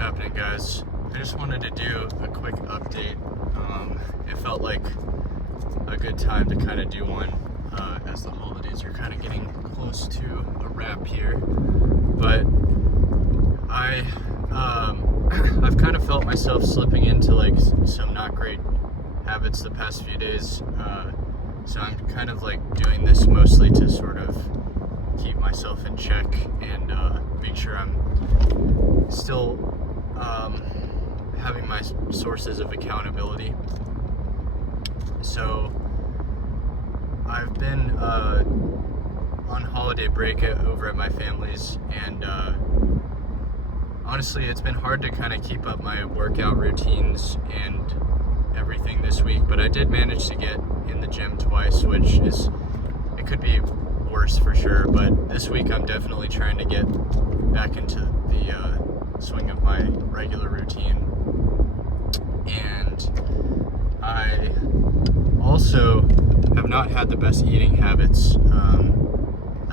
happening, guys? I just wanted to do a quick update. It felt like a good time to kind of do one as the holidays are kind of getting close to a wrap here. But I've kind of felt myself slipping into like some not great habits the past few days. So I'm kind of like doing this mostly to sort of keep myself in check and make sure I'm still having my sources of accountability. So I've been on holiday break over at my family's, and honestly it's been hard to kind of keep up my workout routines and everything this week, but I did manage to get in the gym twice, which is, it could be worse for sure, but this week I'm definitely trying to get back into the swing of my regular routine. And I also have not had the best eating habits,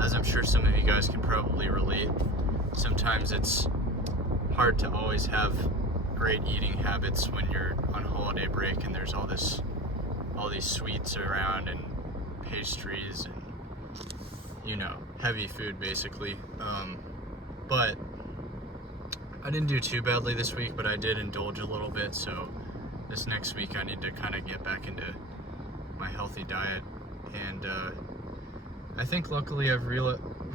as I'm sure some of you guys can probably relate. Sometimes it's hard to always have great eating habits when you're on holiday break and there's all these sweets around and pastries and, you know, heavy food basically. But I didn't do too badly this week, but I did indulge a little bit, so this next week I need to kind of get back into my healthy diet. And I think luckily I've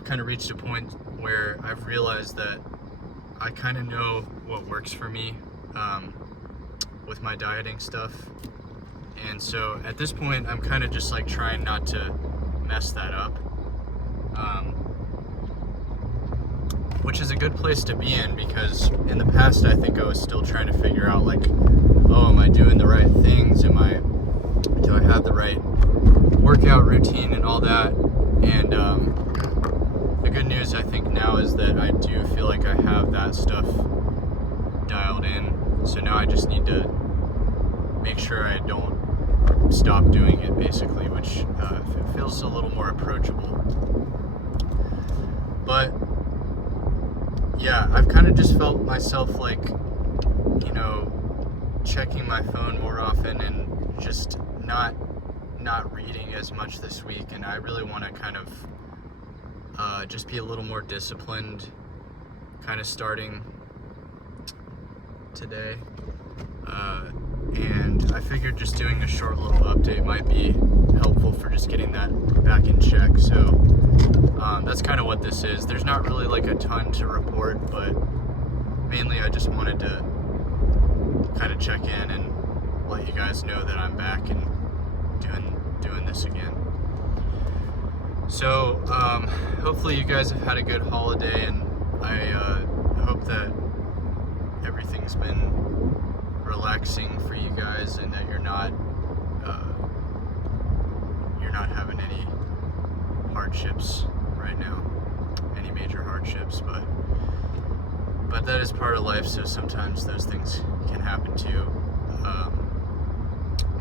kind of reached a point where I've realized that I kind of know what works for me with my dieting stuff. And so at this point I'm kind of just like trying not to mess that up, which is a good place to be in, because in the past I think I was still trying to figure out like, oh, am I doing the right things? Do I have the right workout routine and all that? And the good news I think now is that I do feel like I have that stuff dialed in. So now I just need to make sure I don't stop doing it basically, which it feels a little more approachable. But yeah, I've kind of just felt myself like, you know, checking my phone more often and just not reading as much this week. And I really want to kind of just be a little more disciplined, kind of starting today. And I figured just doing a short little update might be helpful for just getting that back in check. So that's kind of what this is. There's not really like a ton to report, but mainly I just wanted to kind of check in and let you guys know that I'm back and doing this again. So hopefully you guys have had a good holiday, and I hope that everything's been relaxing for you guys and that you're not having any hardships right now, any major hardships, but that is part of life, so sometimes those things can happen too.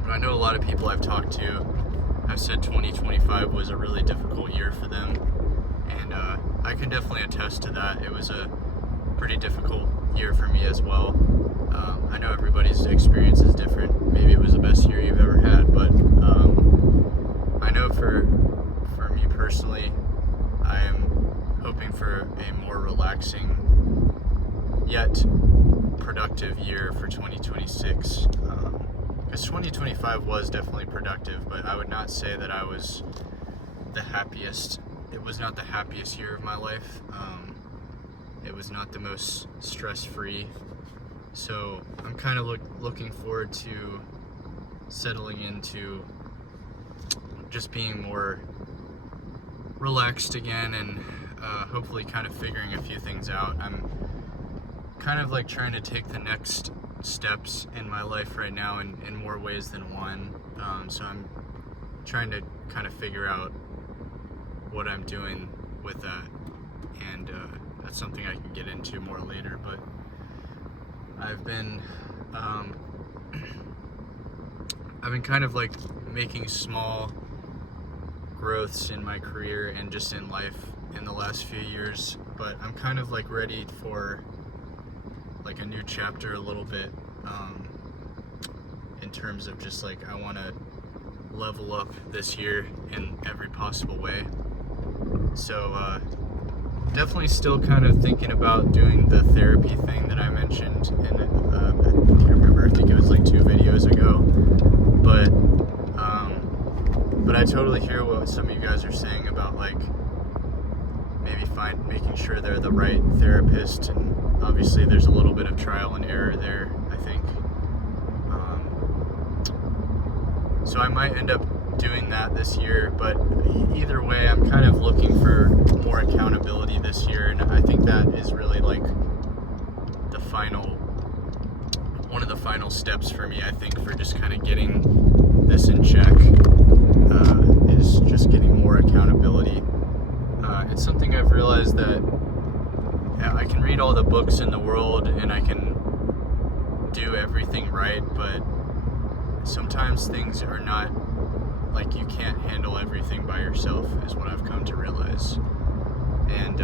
But I know a lot of people I've talked to have said 2025 was a really difficult year for them, and I can definitely attest to that. It was a pretty difficult year for me as well. I know everybody's experience is different. Maybe it was the best year you've ever had, but I know for me personally, I am hoping for a more relaxing yet productive year for 2026. Because 2025 was definitely productive, but I would not say that I was the happiest. It was not the happiest year of my life. It was not the most stress-free. So I'm kind of looking forward to settling into just being more relaxed again, and hopefully kind of figuring a few things out. I'm kind of like trying to take the next steps in my life right now in more ways than one. So I'm trying to kind of figure out what I'm doing with that, and that's something I can get into more later. But I've been kind of like making small growths in my career and just in life in the last few years, but I'm kind of like ready for like a new chapter a little bit, in terms of just like I want to level up this year in every possible way. So definitely still kind of thinking about doing the therapy thing that I mentioned in I can't remember, I think it was like 2 videos ago, but I totally hear what some of you guys are saying about like maybe making sure they're the right therapist, and obviously there's a little bit of trial and error there, I think. So I might end up doing that this year, but either way, I'm kind of looking for more accountability this year, and I think that is really like one of the final steps for me, I think, for just kind of getting this in check, is just getting more accountability. It's something I've realized that I can read all the books in the world and I can do everything right, but sometimes things are not, like, you can't handle everything by yourself, is what I've come to realize. And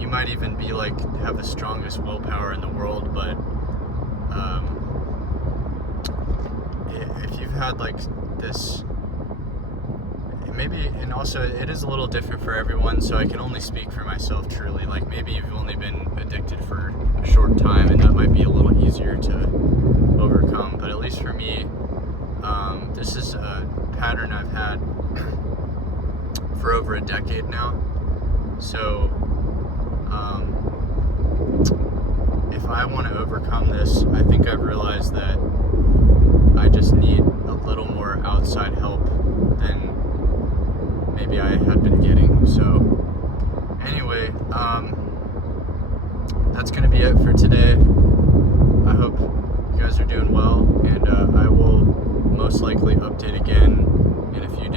you might even be like, have the strongest willpower in the world, but if you've had like this, maybe, and also it is a little different for everyone, so I can only speak for myself truly. Like, maybe you've only been addicted for a short time and that might be a little easier to overcome, but at least for me, this is a pattern I've had for over a decade now. So if I want to overcome this, I think I've realized that I just need a little more outside help than maybe I had been getting. So anyway, that's going to be it for today. I hope you guys are doing well, and I will most likely update again in a few